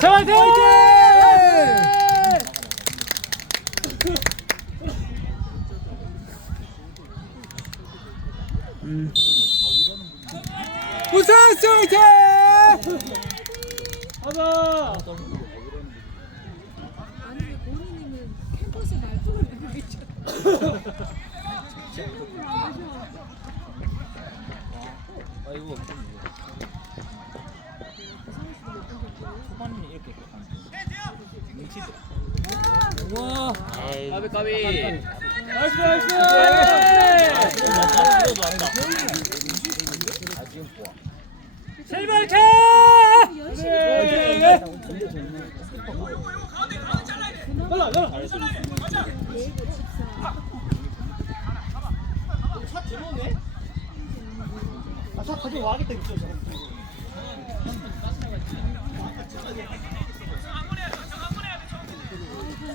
세발대 우선 스위치! 가자 아니 왜 본인님은 캠퍼스 말뚝을 내고 계셔? 아이고 와. 까비 까비. 나이스 나이스. 좋아 세발대 날라 날라 아차 가져 와겠다 있죠 아까 그러던 거 저기로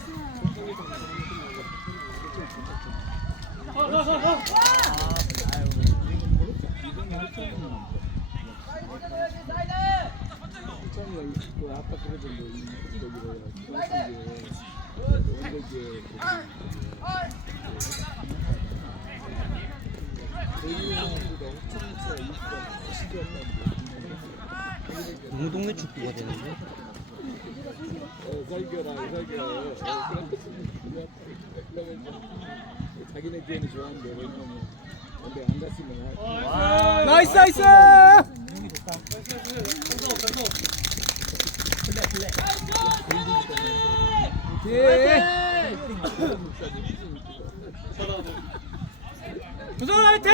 동동네 축구가 되는데 설교라 설교 자기네 게임이. 좋아하는데 왜냐면 근데 안 갔으면 할 나이스 나이스 부산 화이팅!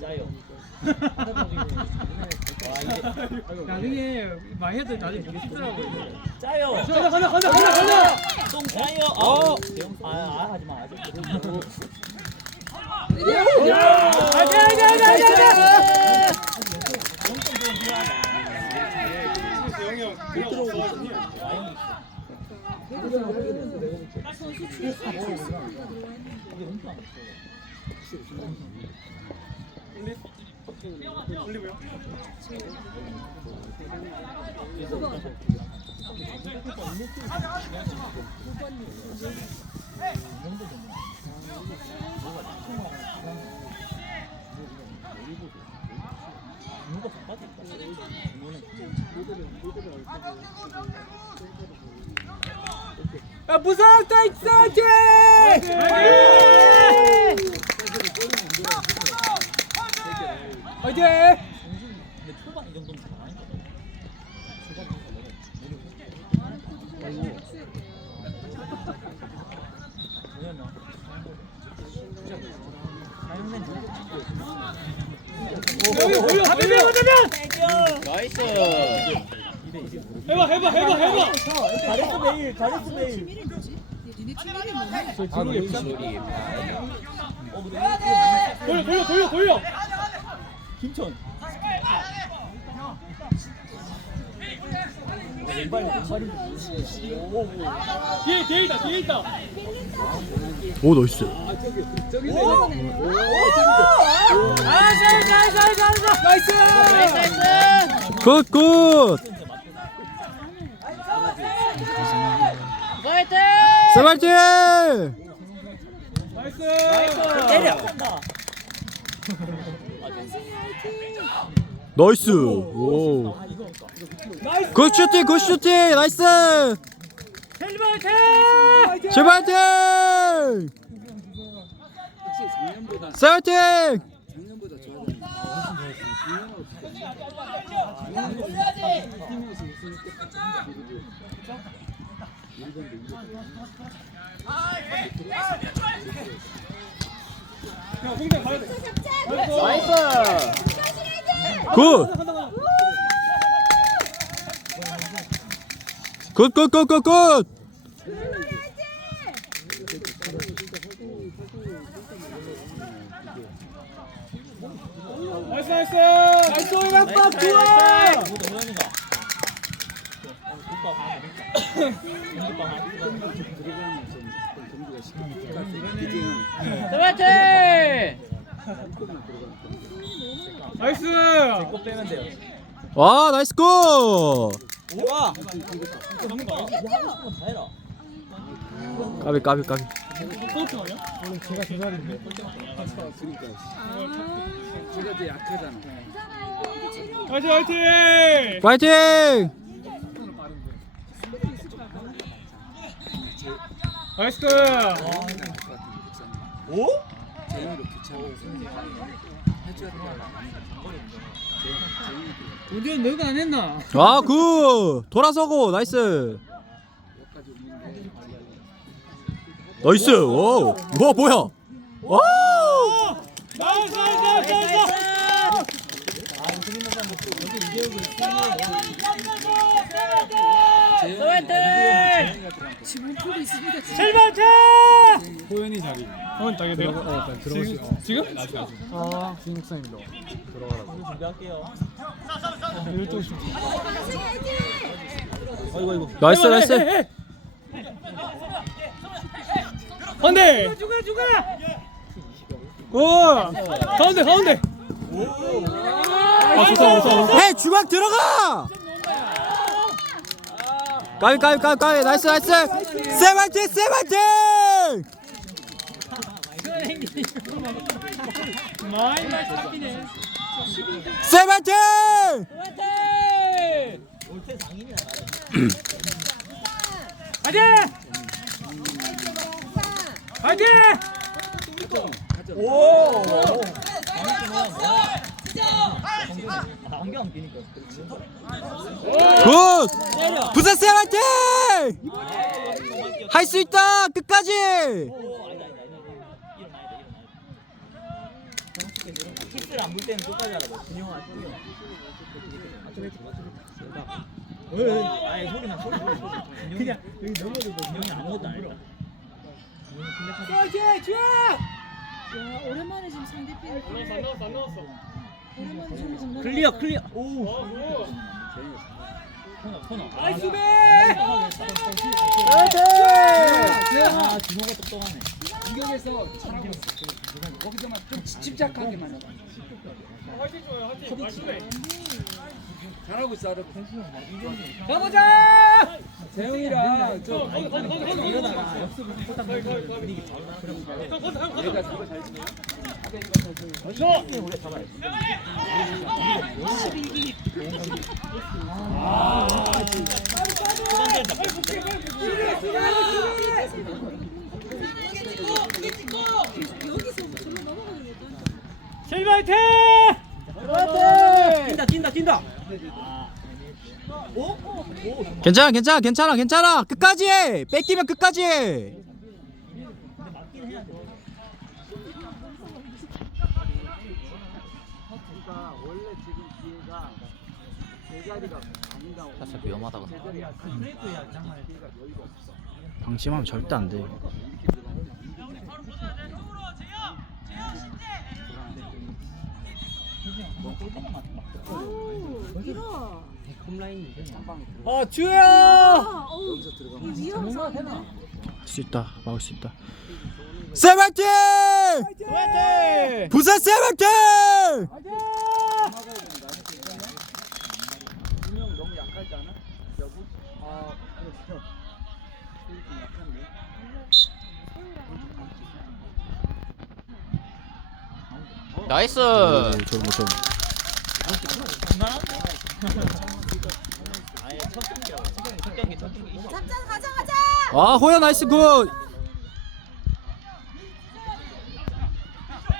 짜요 나중에 많이 해도 나중에 보기 쉽더라고. 짜요. 가자 가자 가자 가자 가자. 똥 짜요. 어. 아, 아 하지 마. 아직 화이팅 화이팅 화이팅 화이팅 누가 바빠질까 야 무서운 타이츠 화이팅! 화이팅! 근데 초반 이 정도면 왜냐면 여기 올려 나이스 해봐 해봐 해봐 해봐 잘했어 매일 잘했어 매일 뭐지? 니네? 아 근데 돌려 돌려 돌려 돌려 김천. 왼발 왼발이 뒤에 뒤에 있다 뒤에 있다. 오 나이스. 저기 아 잘했어 잘했어 잘했어 나이스! 굿굿 나이스! 때려 나 나이스. 오. 나이스 굿 슈팅 굿 슈팅. 나이스. 셀리 야 공장 가야 돼. 나이스 굿. 굿 굿 굿 굿 굿. 나이스 나이스. 나이스 오락박 좋아. 세바티 나이스 꼭 빼면 돼요. 와 나이스 골 해라. 까비 까비 까비 아니야? 그러니까 제가 이제 약하잖아. 화이팅 화이팅 파이팅 나이스 오? 재영이도 귀찮아서 해줘야 되잖 아. 우리 너가 안 했나? 아 굿! 돌아서고 나이스! 나이스! 와우! 와 뭐야? 와 나이스 나이스 나이스! 아, 재밌는 사람 여기 이재욱이 재영이가 들 어간 거. 지금 보고 있습니다. 지금. 칠반차 호연이 자리. 어 자기 돼요? 지금? 지금? 아, 들어가라고. 준비할게요. 열두 시 어이구 어이구. 나이스 나이스 안돼 죽어 죽어 오 가운데 가운데 아 좋다 좋다 좋다 해 중앙 들어가 까비 까비 까비 까비 나이스 나이스 세발팅 세발팅 많이 많이 잡히네 올때 상인이야. 화이팅 화이팅 오. 굿! 부산 세발팅 할 수 있다! 끝까지 킥스를 안볼 때는 끝까지 하라고. 준영아, 준영. 아예 소리만 소리 소리 소리. 그냥 여기 넘어도 준영이 아무것도 안 했다. 야, 오랜만에 지금 상대편 안 나왔어 안 나왔어 오랜만에 지금 좀 클리어 클리어. 오. 코너 코너. 나이스 배아 준호가 똑똑하네. 공격에서 잘하고 있어. 거기서만 좀 집착하게만 해봐. 화이팅 좋아요 화이팅 잘하고 있어. 알아. 가보자 재영이랑 저 거기 거기 거기 거기 거기 역습을 거기 딱 거기 거기 분위기 형 가자 형 얘가 가자 그거 잘 치네. 우리 잡아야 돼. 후반전 잡혀. 여기서 절로 넘어가는 거 실 화이팅 뛴다 뛴다 뛴다. 오? 오. 괜찮아 괜찮아 괜찮아 괜찮아 끝까지 해 뺏기면 끝까지 해. 살짝 위험하다가 여유가 없어. 방심하면 절대 안돼 오, 길어. 어 주야 아, 어우, 수 있다 막을 수 있다 세발팅 화이팅 부산 세발팅 두명 너무 약하지 않아? 여보? 아, 그렇죠. 좀 약한데. 나이스 저런 거 좀. 아예 첫 경기라고. 첫 경기 첫 경기. 잡자, 가자, 가자. 아 호야 나이스 굿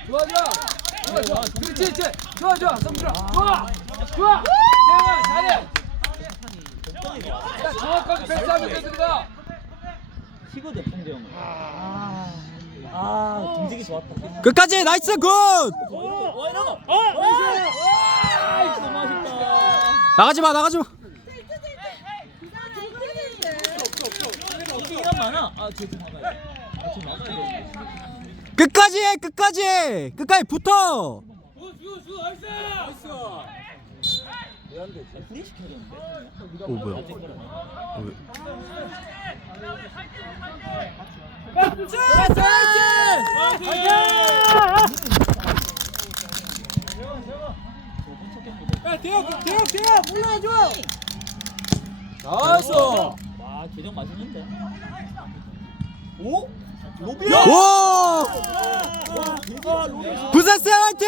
좋아, 좋아. 좋아, 좋아. 그렇지, 그렇지. 좋아, 좋아. 성준아. 좋아. 좋아. 재영아, 잘해. 야, 정확하게 패스하면 돼, 들어가. 키거든 홍재영은. 아. 아 움직이 좋았다. 끝까지 해, 나이스 굿 오, 와 이러고. 어 나이스 와 너무 맛있다. 나가지 마 나가지 마. 끝까지 해 끝까지 해 끝까지 붙어 나이스 어, 오 뭐야? 어, 왜? 대혁 대혁 대혁 물러줘. 나이스. 와 교정 맛있는데. 오? 로비야. 와. 부산 쌤한테.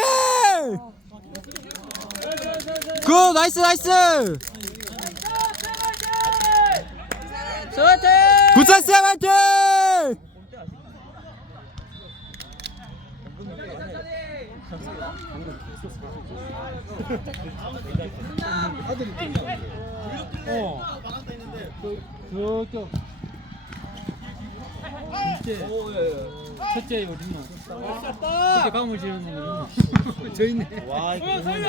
굿 나이스 나이스. 부산 쌤 화이팅 오 예. 예. 첫째 어딨노? 그때 강물 지는 놈. 저 있네. 와 이거 피를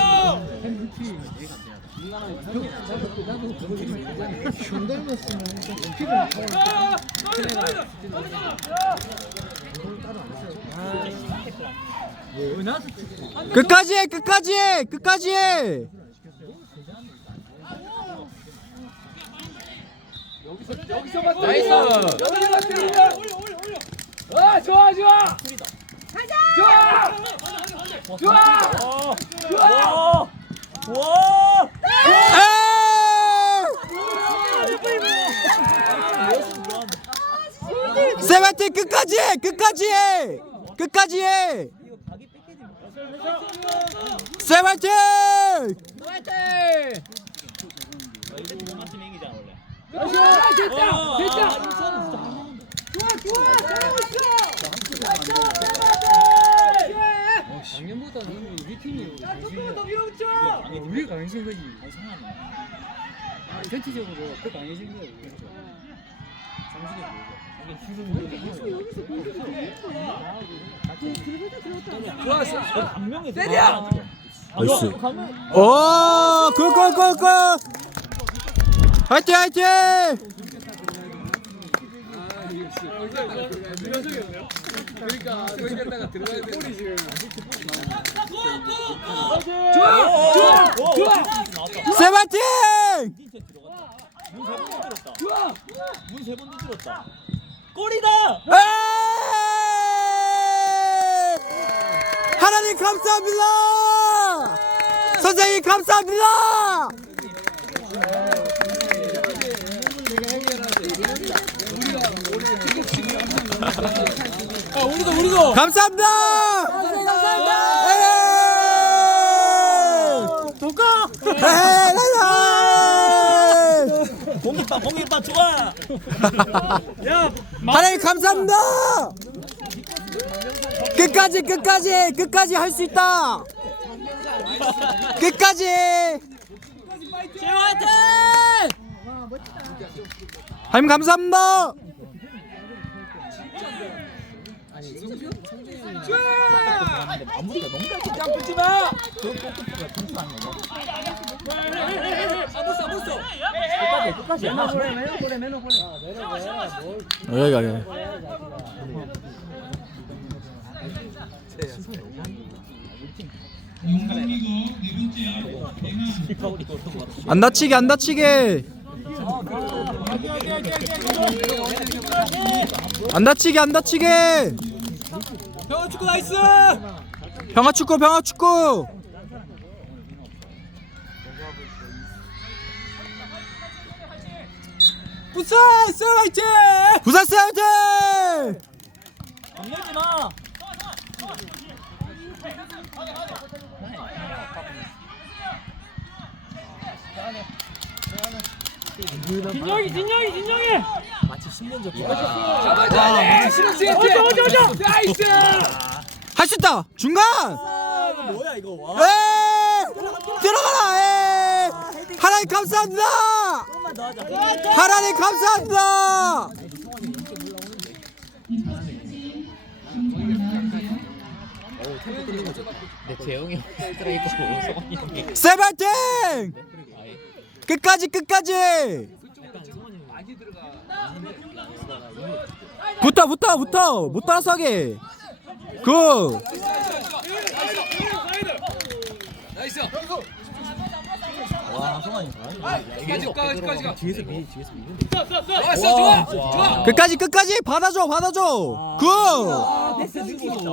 왜 나서 끝까지 해 끝까지 해 끝까지 해 여기서만 나이스. 여기서만 들리면 아 좋아 좋아. 좋아. 좋아. 좋아. 와. 화이팅 끝까지 해 끝까지 해. 끝까지 해. 이거 각이 뺏기지 쌤 화이팅 이거 못 맞추면 이기잖아 좋아 됐다 어, 됐다 아, 이거는 진짜 작년보다는 우리 팀이 우리가 강해진 거지. 아, 전체적으로 더 강해진 거야. 좋았어 한 명이 때려! 나이스 오 굿굿굿굿 화이팅 화이팅 그러니까 거기다가 들어가야 돼 볼이 지금 좋아 좋아 좋아 나왔다. 쌤 화이팅 진짜 들어갔다. 문세 번도 들었다. 좋아 문세 번도 들었다. 골이다. 하나님 감사합니다 선생님 감사합니다 아 우리도 우리도. 감사합니다. 감사합니다. 도까 공깃밥 공깃밥 좋아. 하나님 감사합니다. 끝까지 끝까지 끝까지 할 수 있다. 끝까지. 하나님 감사합니다 마무리가 너무 잘 긴장 풀지 마 골키퍼가 끝까지 끝까지. 파울이 어떤 거 같아. 안 다치게 안 다치게. 안 다치게 안 다치게 병원축구 나이스! 평화축구 평화축구! 부산 셀라이트 부산 세븐틴 겁내지 마. 진영이 진영이 진영이. 잡아줘 시럽지 어저 어저 어저 나이스! 할 수 있다! 중간! 뭐야 이거? 와. 에이 들어가라! 에이 하나님 감사합니다. 하나님 감사합니다! 세븐틴 끝까지 끝까지 붙어 붙어 붙어. 못 따라서게. 굿 나이스 끝까지 끝까지. 받아줘 받아줘. 굿 패스 느낌 있다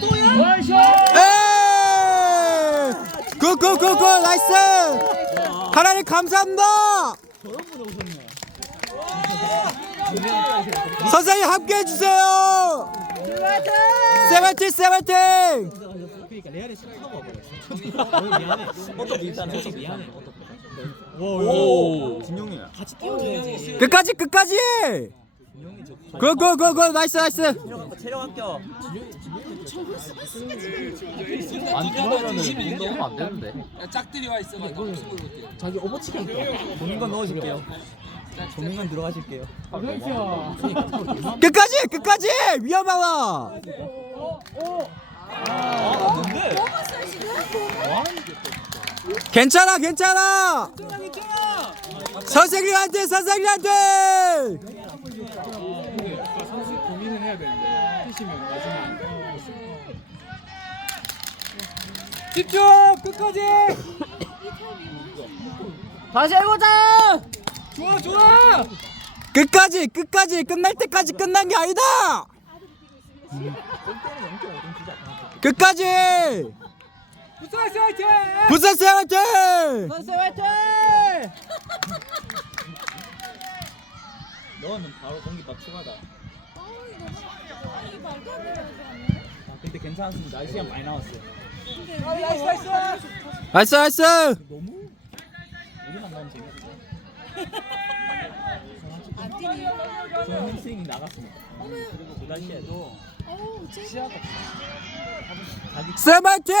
또 야. 고고고 나이스 하나님 감사합니다. 선생님 함께 해주세요 세븐틴 세븐틴 그러니까 레알이 스타가 와버렸어. 미안해. 일단 어떤 미안해. 어떤. 오. 진영이 같이. 끝까지 끝까지 고고고고 나이스 나이스 체력 합격. 안 뛰면은 너무 안 되는데. 짝들이 와 숨을 못 떼요. 자기 오버치기 할게요. 조민건 넣어줄게요. 조민건 들어가실게요. 끝까지 끝까지 위험하다 아, 근데 먹었어 지금? 괜찮아 괜찮아 선생님한테 선생님한테 선수 고민을 해야 되는데. 뛰시면 마지막. 집중 끝까지. 다시 해보자. 좋아 좋아. 끝까지 끝까지 끝날 때까지 끝난 게 아니다 끝까지 부산 화이팅. 부산 세븐틴 선수 화이팅! 넣으면 바로 공기밥 추가다. 이게 말도 안 되는 거 아, 근데 괜찮습니다. 시간 많이 남았어요. 나이스 나이스 너무 우리만 나오면 재밌어. 안 뛰니? 저는 햄스트링이 나갔습니다. 그리고 그 당시에도 어우 쟤 자기 세븐틴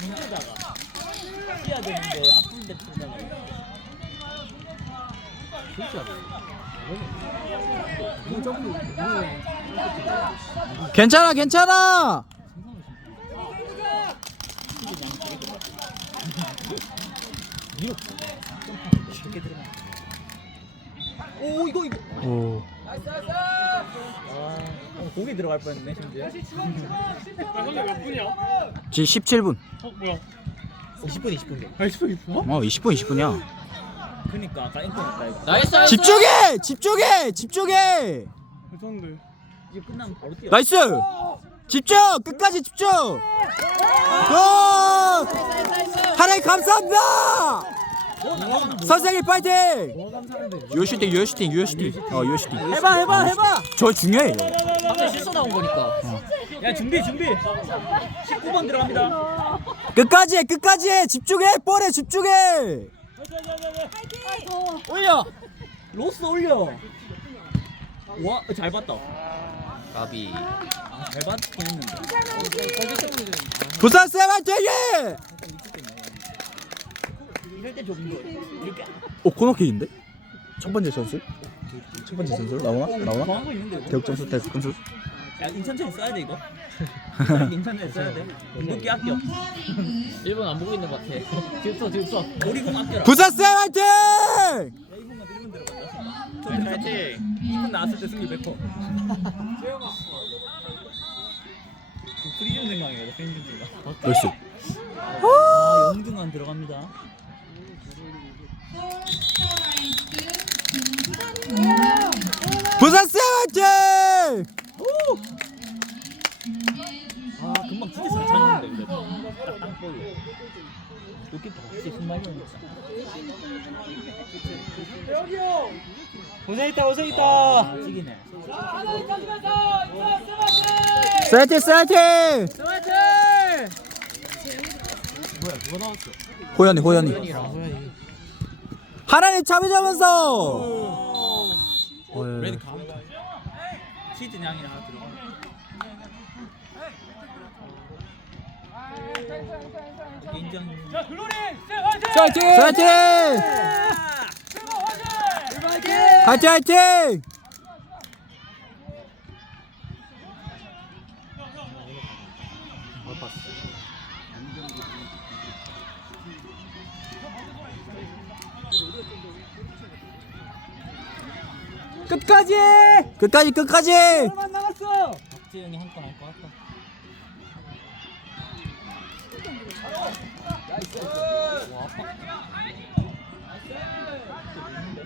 문제다가 뛰어야 되는데 아픈데 풀잖아. 괜찮아 괜찮아 들어가. 오 이거 이거. 오. 아 어, 공이 들어갈 뻔했네 심지어. 아, 선배 몇 분이야? 지금 17분 어 뭐야? 20분 20분. 아 20분 20분? 어 20분 20분이야 그니까 아까 앵커 했다 이거. 나이스. 집중해 집중해 집중해 괜찮은데. 이제 끝나면 바로 뛰어. 나이스 집중 끝까지 집중 고 하나님 감사합니다 선생님 파이팅 유효슈팅 유효슈팅 유효슈팅 어 유효슈팅 해봐 해봐 해봐. 저 중요해 방금 실수 나온 거니까. 야 준비 준비. 19번 들어갑니다. 끝까지 해 끝까지 해 집중해 볼에 집중해 올려. 로스 올려. 와 잘 봤다. 잘 했는데. 부산 세븐틴 이럴 때 좁은 거. 이렇게 어 코너킥인데? 첫 번째 선수? 첫 번째 선수 나오나? 나오나? 더한 거 있는데. 이거. 대역 점수 대 점수 야 인천천이 써야 돼 이거. 인천천이 써야 돼. 공격기 아껴. 1번 안 보고 있는 것 같아. 지금 써. 우리 공 아껴라. 부산 세븐틴 야 2분만 1분 들어간다. 저 파이팅. 2분 나왔을 때 승리 100%. 그 프리즌 생각이에요. 프리즌 생각. 나이스 아 영등 안 들어갑니다. 부산 세븐틴 아 금방 진짜 잘 찾는데 근데 딱 땅 볼로. 이렇게 혹시 흩날리는 고생했다 고생했다. 아 찍이네. 세븐틴 세븐틴 뭐야 누가 나왔어? 호연이 호연이. 하나님 참여자면서 레드 감. 시즌 양이랑 하나 들어가. 이렇게 인정. 세븐틴 화이팅! 화이팅! 끝까지! 끝까지 끝까지! 박재영이 한건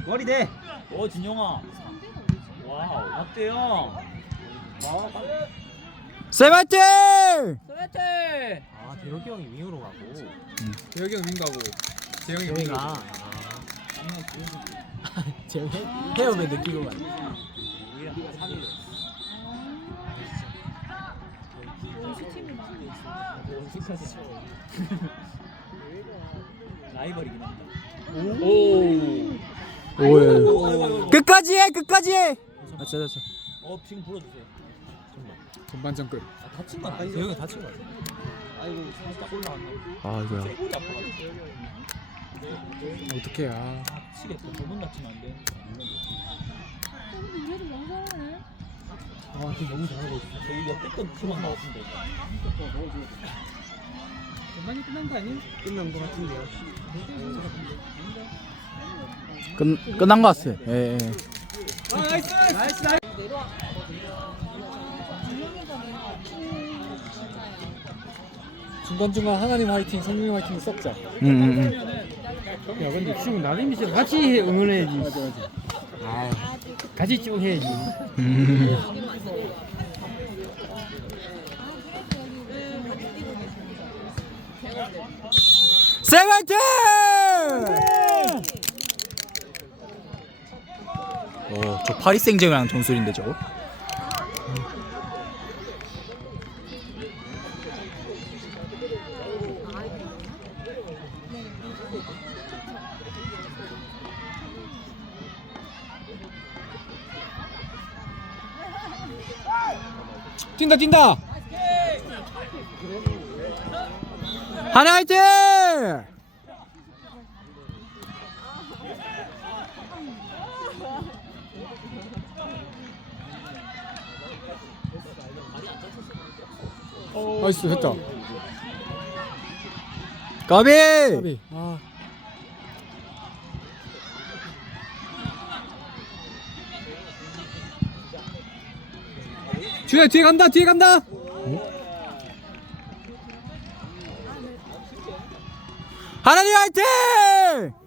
머리 대. 오 진영아. 와우 박재영. 와. 세바이팅 스웨트. 아 대혁이 형이 윙으로 가고 대혁이 형 민가고 재영이 민가고 아 재영 헤어맨 느끼고 가네 원수팀을 막고 있어. 라이벌이긴 한다. 오 오예 끝까지 해 끝까지 해아 진짜 진짜 어 지금 불러주세요. 전반전 끝 아, 다친 거 아니야? 재영이 다친 거 같아 아이고 살짝 올라왔나? 아 이거야 쇠골이 아파가지고. 어떡해 아 미치겠다. 저분 다치면 안 돼. 근데 얘도. 아 지금 너무 잘하고 있어 옆에 건 그만 나왔는데. 전반이 끝난 거 아니야? 끝난 거 같은데요 끝 끝난 거 같아 예, 예. 중간중간 하나님 화이팅 성령 화이팅 썩자 야 음, 음, 음. 근데 지금 나림이 씨 같이 해, 응원해야지 맞아 맞아 아 같이 쭉 해야지 음. 세바이팅 어저 파리 생제르맹 전술인데 저거? 뛴다 뛴다! 하나 화이팅 나이스 했다. 까비! 까비. 아. 주야 뒤에 간다 뒤에 간다 하나님 화이팅